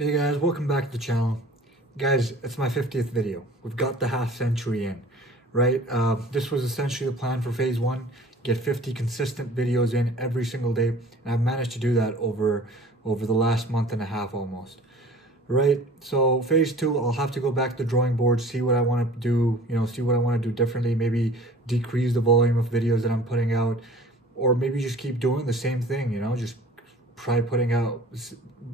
Hey guys, welcome back to the channel. Guys, it's my 50th video. We've got the half century in, right? This was essentially the plan for phase one, get 50 consistent videos in every single day, and I've managed to do that over the last month and a half almost, right? So phase two, I'll have to go back to the drawing board, see what I want to do, see what I want to do differently, maybe decrease the volume of videos that I'm putting out, or maybe just keep doing the same thing, just try putting out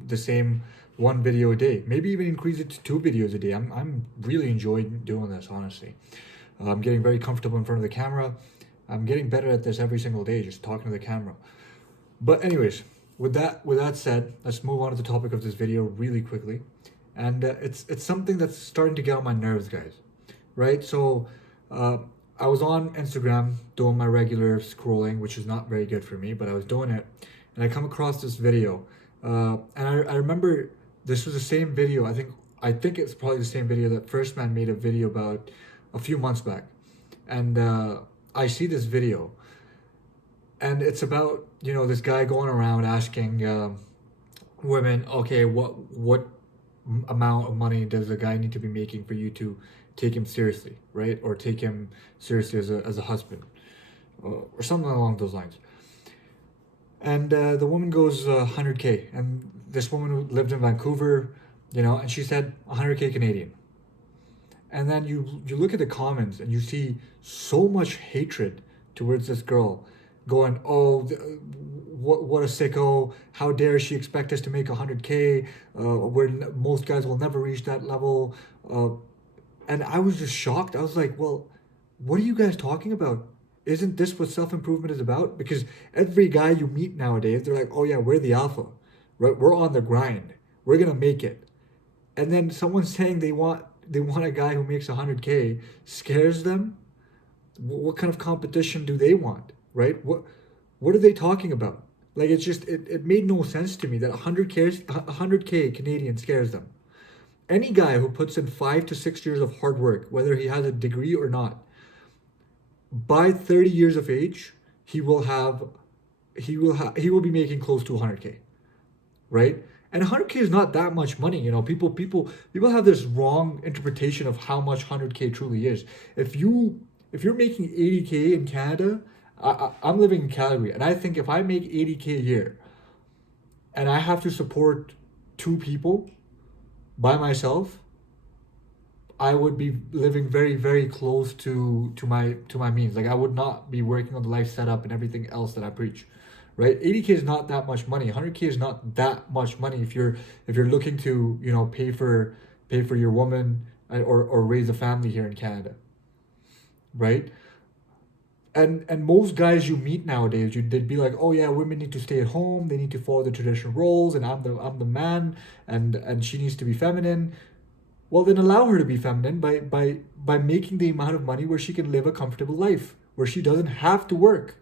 the same one video a day. Maybe even increase it to two videos a day. I'm really enjoying doing this, honestly. I'm getting very comfortable in front of the camera. I'm getting better at this every single day, just talking to the camera. But anyways, with that said, let's move on to the topic of this video really quickly. And it's something that's starting to get on my nerves, guys. Right? So uh, I was on Instagram doing my regular scrolling, which is not very good for me, but I was doing it, and I come across this video, and I remember this was the same video. I think it's probably the same video that First Man made a video about a few months back, and I see this video, and it's about this guy going around asking women, okay, what amount of money does a guy need to be making for you to take him seriously, right? Or take him seriously as a husband, or something along those lines. And the woman goes 100K, and this woman who lived in Vancouver, and she said 100K Canadian. And then you look at the comments and you see so much hatred towards this girl, going, "Oh, what a sicko! How dare she expect us to make 100K? Where most guys will never reach that level." And I was just shocked. I was like, "Well, what are you guys talking about? Isn't this what self improvement is about?" Because every guy you meet nowadays, they're like, "Oh yeah, we're the alpha, right? We're on the grind. We're gonna make it." And then someone saying they want a guy who makes 100K scares them. What kind of competition do they want, right? What are they talking about? Like, it made no sense to me that 100K Canadian scares them. Any guy who puts in 5 to 6 years of hard work, whether he has a degree or not, by 30 years of age, he will be making close to 100K, right? And 100K is not that much money. People have this wrong interpretation of how much 100K truly is. If you're making 80K in Canada, I'm living in Calgary, and I think if I make 80K a year and I have to support two people by myself, I would be living very, very close to my means. Like, I would not be working on the life setup and everything else that I preach, right? 80K is not that much money. 100K is not that much money if you're looking to pay for your woman, or raise a family here in Canada, right? And most guys you meet nowadays, they'd be like, "Oh yeah, women need to stay at home. They need to follow the traditional roles, and I'm the man, and she needs to be feminine." Well, then allow her to be feminine by making the amount of money where she can live a comfortable life, where she doesn't have to work,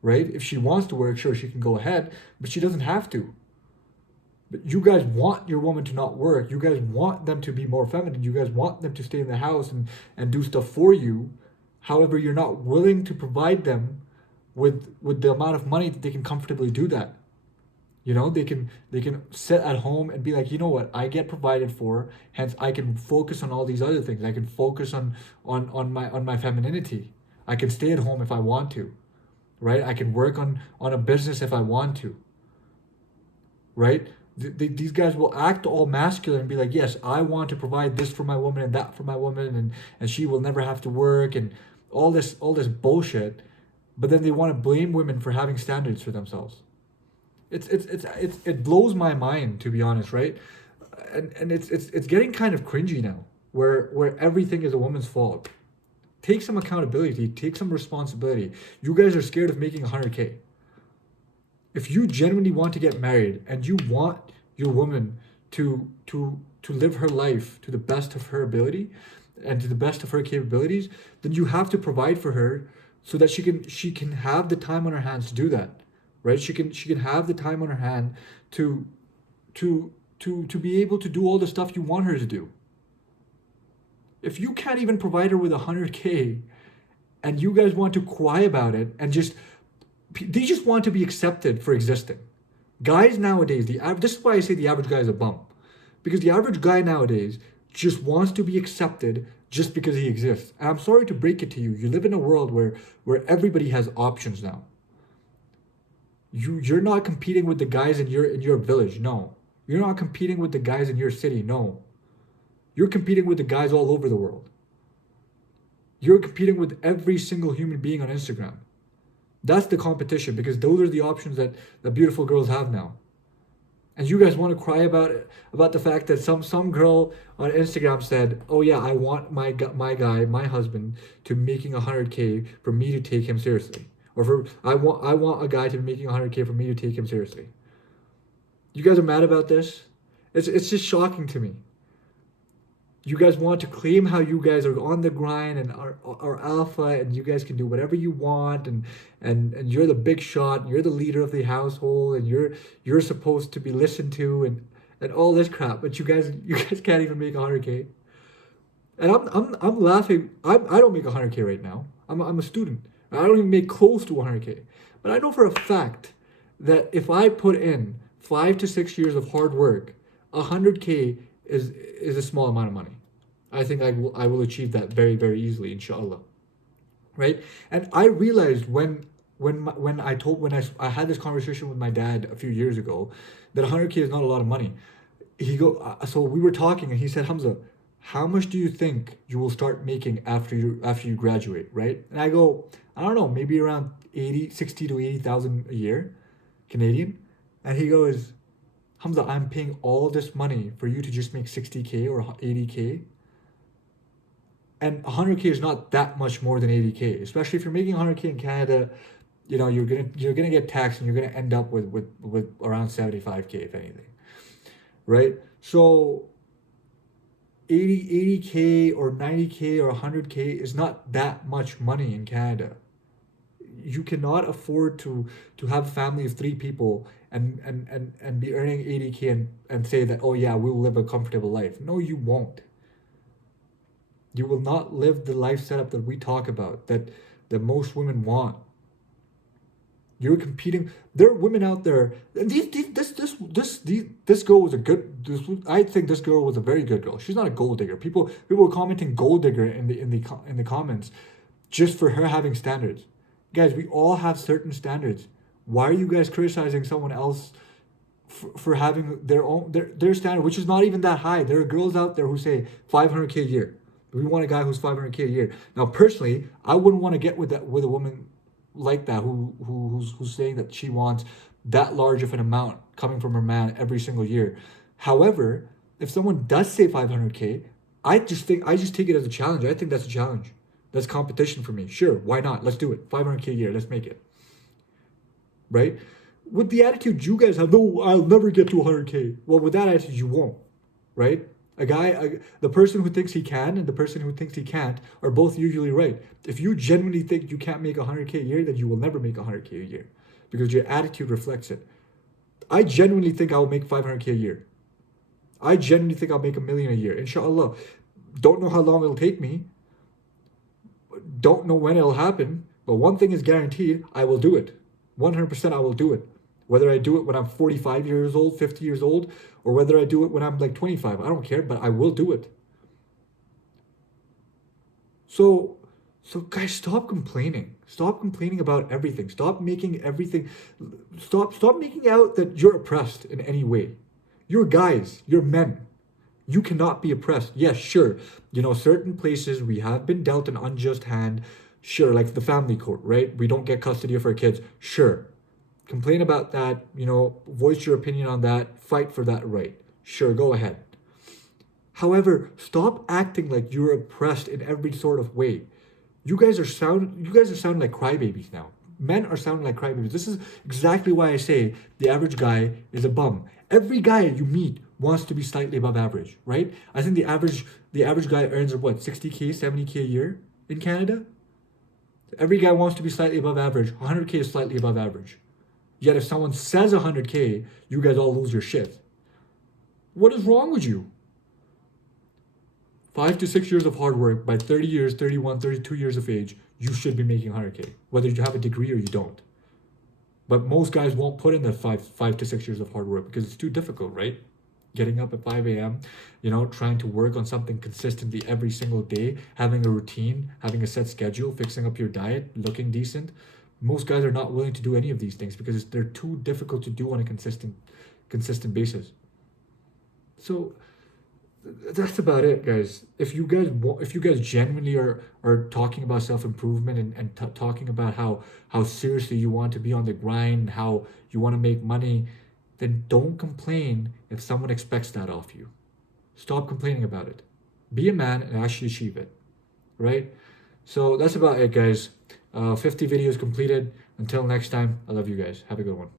right? If she wants to work, sure, she can go ahead, but she doesn't have to. But you guys want your woman to not work. You guys want them to be more feminine. You guys want them to stay in the house and do stuff for you. However, you're not willing to provide them with the amount of money that they can comfortably do that. They can sit at home and be like, "You know what? I get provided for, hence I can focus on all these other things. I can focus on my femininity. I can stay at home if I want to, right? I can work on a business if I want to, right?" These guys will act all masculine and be like, "Yes, I want to provide this for my woman and that for my woman, and she will never have to work," and all this bullshit. But then they want to blame women for having standards for themselves. It blows my mind, to be honest, right? And it's getting kind of cringy now, where everything is a woman's fault. Take some accountability, take some responsibility. You guys are scared of making 100K. If you genuinely want to get married and you want your woman to live her life to the best of her ability and to the best of her capabilities, then you have to provide for her so that she can have the time on her hands to do that, right? She can have the time on her hand to to be able to do all the stuff you want her to do. If you can't even provide her with 100K, and you guys want to cry about it, and they just want to be accepted for existing. Guys nowadays, this is why I say the average guy is a bum, Because the average guy nowadays just wants to be accepted just because he exists. And I'm sorry to break it to you. You live in a world where everybody has options now. You're not competing with the guys in your village. No. You're not competing with the guys in your city. No. You're competing with the guys all over the world. You're competing with every single human being on Instagram. That's the competition, because those are the options that beautiful girls have now. And you guys want to cry about the fact that some girl on Instagram said, "Oh yeah, I want my guy, my husband, to be making 100K for me to take him seriously, or for I want a guy to be making 100K for me to take him seriously." You guys are mad about this? It's just shocking to me. You guys want to claim how you guys are on the grind and are alpha, and you guys can do whatever you want, and you're the big shot, and you're the leader of the household, and you're supposed to be listened to, and all this crap. But you guys can't even make 100K. And I'm laughing. I don't make 100K right now. I'm a student. I don't even make close to 100K. But I know for a fact that if I put in 5 to 6 years of hard work, 100K is a small amount of money. I think I will achieve that very, very easily, inshallah. Right? And I realized when I had this conversation with my dad a few years ago that 100K is not a lot of money. So we were talking, and he said, "Hamza, how much do you think you will start making after you graduate?" Right? And I go, "I don't know, maybe around 60 to 80,000 a year Canadian." And he goes, "Hamza, I'm paying all this money for you to just make 60K or 80K. And 100K is not that much more than 80K, especially if you're making 100K in Canada. You know, you're gonna get taxed, and you're gonna end up with around 75K, if anything, right? So 80K or 90K or 100K is not that much money in Canada. You cannot afford to have a family of 3 people and be earning 80K and say that, oh yeah, we'll live a comfortable life. No, you won't. You will not live the life setup that we talk about, that most women want. You're competing. There are women out there. This girl was a good. I think this girl was a very good girl. She's not a gold digger. People were commenting gold digger in the comments, just for her having standards. Guys, we all have certain standards. Why are you guys criticizing someone else for having their standard, which is not even that high? There are girls out there who say 500K a year. We want a guy who's 500K a year. Now, personally, I wouldn't want to get with a woman like that who's saying that she wants that large of an amount coming from her man every single year. However, if someone does say 500K, I just take it as a challenge. I think that's a challenge. That's competition for me. Sure, why not? Let's do it. 500K a year. Let's make it. Right? With the attitude you guys have, no, I'll never get to 100K. Well, with that attitude, you won't. Right? The person who thinks he can and the person who thinks he can't are both usually right. If you genuinely think you can't make 100K a year, then you will never make 100K a year, because your attitude reflects it. I genuinely think I will make 500K a year. I genuinely think I'll make $1 million a year, inshallah. Don't know how long it'll take me. Don't know when it'll happen. But one thing is guaranteed, I will do it. 100% I will do it. Whether I do it when I'm 45 years old, 50 years old, or whether I do it when I'm like 25, I don't care, but I will do it. So guys, stop complaining. Stop complaining about everything. Stop making everything. Stop making out that you're oppressed in any way. You're guys. You're men. You cannot be oppressed. Yes, sure. You know, certain places we have been dealt an unjust hand. Sure, like the family court, right? We don't get custody of our kids. Sure. Complain about that, you know, voice your opinion on that, fight for that right. Sure, go ahead. However, stop acting like you're oppressed in every sort of way. You guys are sounding like crybabies now. Men are sounding like crybabies. This is exactly why I say the average guy is a bum. Every guy you meet wants to be slightly above average, right? I think the average guy earns what, 60K, 70K a year in Canada? Every guy wants to be slightly above average. 100K is slightly above average. Yet if someone says 100K, you guys all lose your shit. What is wrong with you? 5 to 6 years of hard work, by 30 years, 31, 32 years of age, you should be making 100K, whether you have a degree or you don't. But most guys won't put in that five to 6 years of hard work because it's too difficult, right? getting up at 5 a.m., trying to work on something consistently every single day, having a routine, having a set schedule, fixing up your diet, looking decent. Most guys are not willing to do any of these things because they're too difficult to do on a consistent basis. So that's about it, guys. If you guys genuinely are talking about self-improvement and talking about how seriously you want to be on the grind, how you want to make money, then don't complain if someone expects that off you. Stop complaining about it. Be a man and actually achieve it, right? So that's about it, guys. 50 videos completed. Until next time, I love you guys. Have a good one.